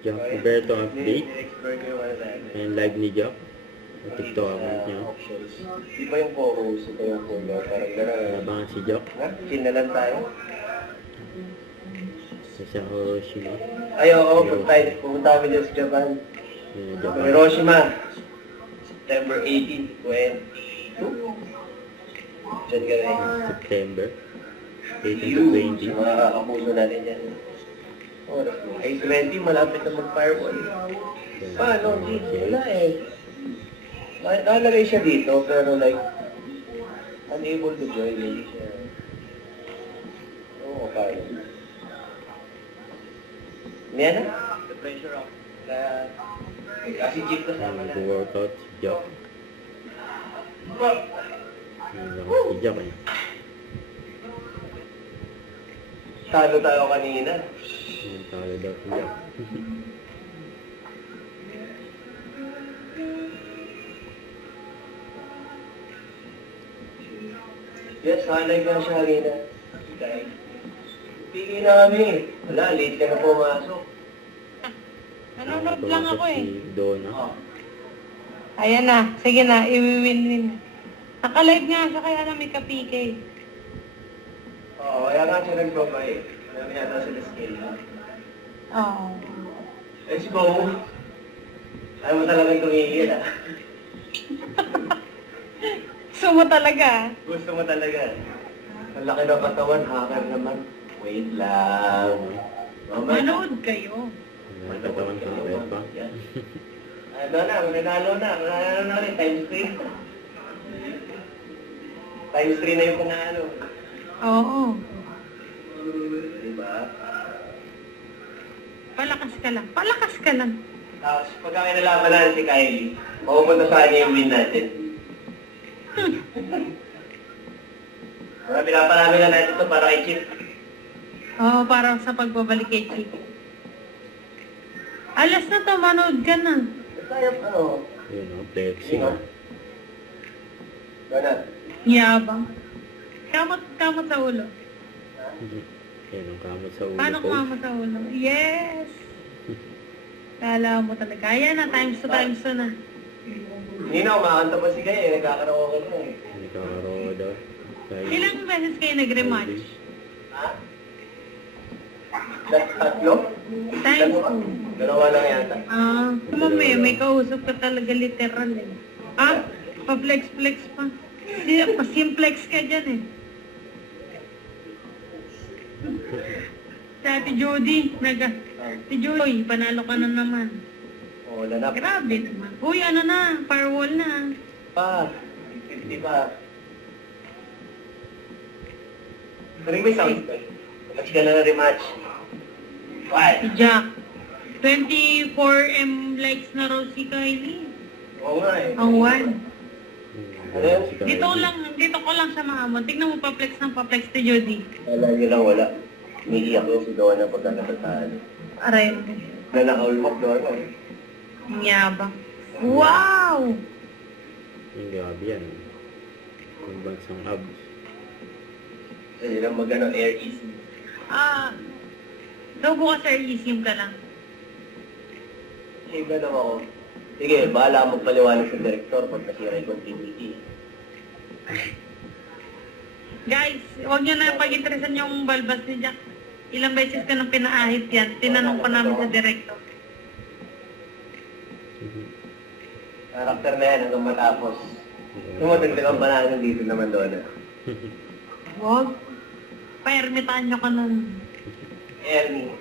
Jack Roberto update. I-explore ko yung ano natin. Ayan, live ni Jack. Sa TikTok account niya. Options. Di ba yung focus? Ito yung folder. Parang gano'n. Abangan si Jack. Chill na lang tayo. Sa Hiroshima. Ay, oo. Pumunta kami dyan sa Japan. Ayan, Sa Japan. Hiroshima. September 18, 22. Diyan ka rin. September 18 to 20. Sa mga kakapuso natin dyan. Ay, 20, malapit na mag-firewall. Paano? Wala eh. Nakalagay siya dito, pero like, unable to join. Hindi siya. Oo, paano? Yan na. The pressure of kasi jeep kasama na. Nag-workout si Jack. Ayan lang si Jack eh. Talo tayo kanina. Ayan, talo daw si Jack. Yes, halay ka siya kanina. Pigil na kami. Wala, late ka na pumasok. Nanonood lang ako eh. Si Donna. Ayan na. Sige na, i-win-win. Naka-live nga siya kaya na may ka-PK. Oo, kaya nga siya nagbabay. Alam niya yata sila skill. Oo. Let's go. Ayaw mo talagang tumigil ah. Gusto mo talaga. Gusto mo talaga. Ang laki ng katawan, hacker naman. Wait lang. Manood kayo. Ayan, katawan sa red pa. Ano na, mananalo na. Mananalo na rin, times 3. Times 3 na yung panalo. Oo. Diba? Palakas ka lang. Palakas ka lang. Tapos, pagka kinalaman natin si Kylie, mapupunta sa kanya yung win natin. Pinaparami na natin ito para kay Chip. Oo, para sa pagbabalik kay Chief. Alas na to, manood ka na. Tayo, ano? Ayan o, flexing ah. Gana. Yabang. Kamot sa ulo. Ayan ang kamot sa ulo Paano ko. kamot sa ulo? Yes! Kala mo talaga. Ayan na, times 2 na. Hindi na, umakanta pa si Kaya, nagkakaroon ko na eh. Nagkakaroon daw. Ilang beses kayo nag-rematch? Ha? Tatlo? Times Dalawa lang yata. 2. Ah, mamaya, may kausap ka talaga literal eh. Ah, pa-flex-flex pa. Pa-simplex ka dyan eh. Sa Ate Jody, Ate Jody, panalo ka na naman. Oo, wala na. Grabe naman. Uy, ano na, firewall na. Pa, 50 pa. Turing may sound ko. Match ka na na rematch. Why? Si Jack. 24M likes na raw si Kylie. Oo nga eh. Ang one. Ano? Dito ko lang siya mahamon. Tignan mo pa-flex ng pa-flex ni Jody. Wala niyo lang wala. Umiiyak yung si Donna pagka natataan. Aray. Na nakaulmok Donna eh. Ang yabang. Wow! Yung grabe yan. Yung bansang abs. Kasi lang mag-ano, air easy. Ah, daw bukas sir, isim ka lang. Save na lang ako. Sige, bahala mo paliwanag sa direktor pag nasira yung continuity. Guys, huwag niyo na pag-interesan yung balbas ni Jack. Ilang beses ka nang pinaahit yan. Tinanong pa namin sa director. Karakter na yan hanggang matapos. Yung matagdagan pa namin dito naman doon. Huwag. Pa-ermitaan nyo ka nun. Ernie.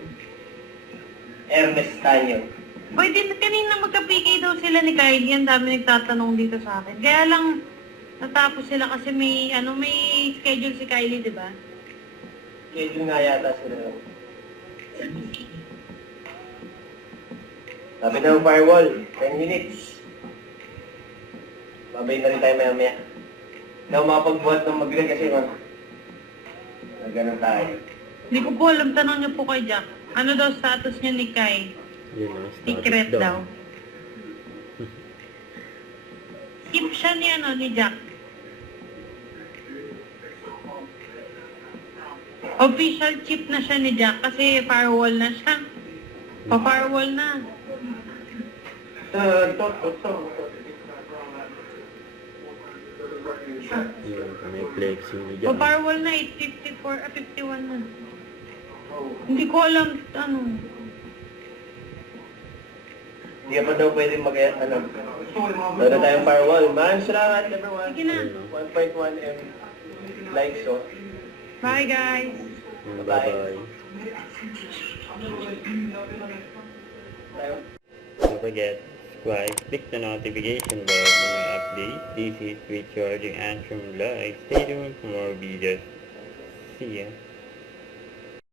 Ernest Tanyo. Pwede na kanina magka-PK daw sila ni Kylie. Ang dami nagtatanong dito sa akin. Kaya lang natapos sila kasi may schedule si Kylie, di ba? Schedule nga yata sila. Sabi ng firewall, 10 minutes. Babay na rin tayo maya-maya. Hindi ako makapagbuhat ng mabigat kasi ganun tayo. Hindi ko po alam. Tanong niyo po kay Jack. Ano daw status niya ni Kai? Yun ang status Secret daw. Keep siya ni Jack. Official chip na siya ni Jack kasi firewall na siya. Pa-firewall na. To. Yung may flexing nyo dyan. Pa-firewall na, 854, 51 na. Hindi ko alam, ano. Hindi ka pa daw pwede ano. Meron na tayong firewall. Maraming salamat everyone. Sige na. 1.1 M likes, oh. Bye, guys. Bye-bye. Don't forget, subscribe, click the notification bell for my updates. This is Recharging Antrim Live. Stay tuned for more videos. See ya.